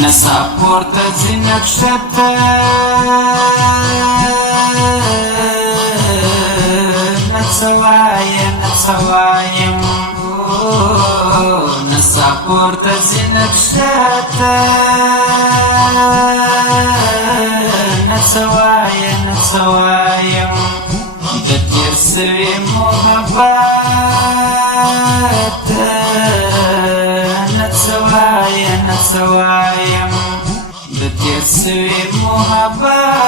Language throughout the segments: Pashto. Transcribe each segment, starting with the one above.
نسا پورته ځي نکښته نه څه وایم نسا پورته ځي نکښته نه څه وایم د تېر سوي محبت نه څه وایم د تېر سوي محبت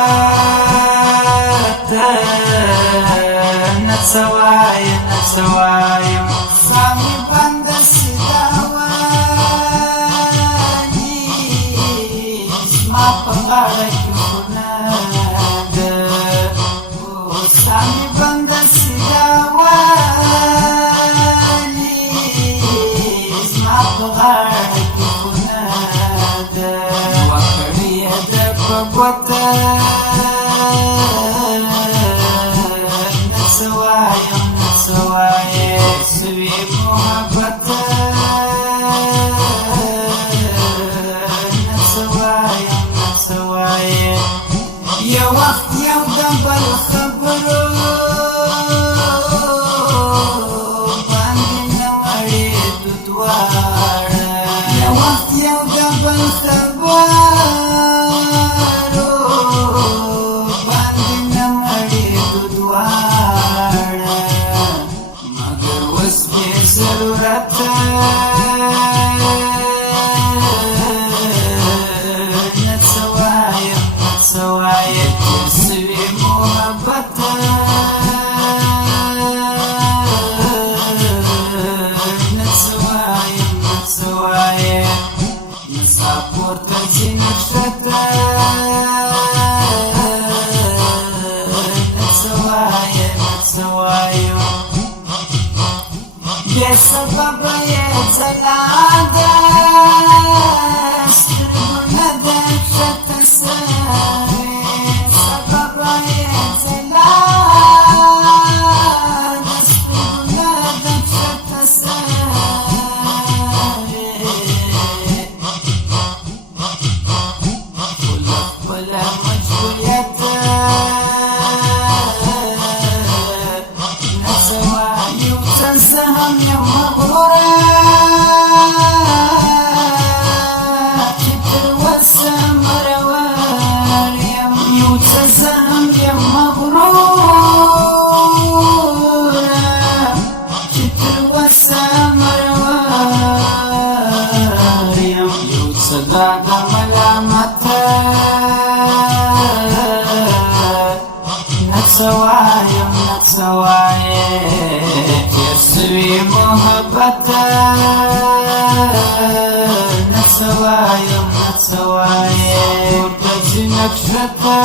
نه څه وایم ساه مې بنده سي دا وایي زما په غاړه کې خونه ده ساه مې بنده سي دا وایي زما په غاړه کې خونه ده وکړې یې ده په ګوته نه څه وایم سوي محبت نه څه وایم یو وخت یو د بل خبرو باندې نه مړېدو دواړه یو وخت یو د بل خبرو باندې نه مړېدو دواړه ضرورت نه څه وایم تېر سوي محبت نه څه وایم نسا پورته ځي نکښته نه څه وایم بې سببه یې ځلانده سترګو نه ده کښته سوې سببه یې ځلانده سترګو نه ده کښته سوې خو له خپله مجبوریته زه هم یم مغروره چې تر اوسه مرور یم یو څه زه هم یم مغروره چې تر اوسه مرور یم یو څه دا د ملامته نه څه وایم تېر سوي محبت نه څه وایم پورته ځي نکښته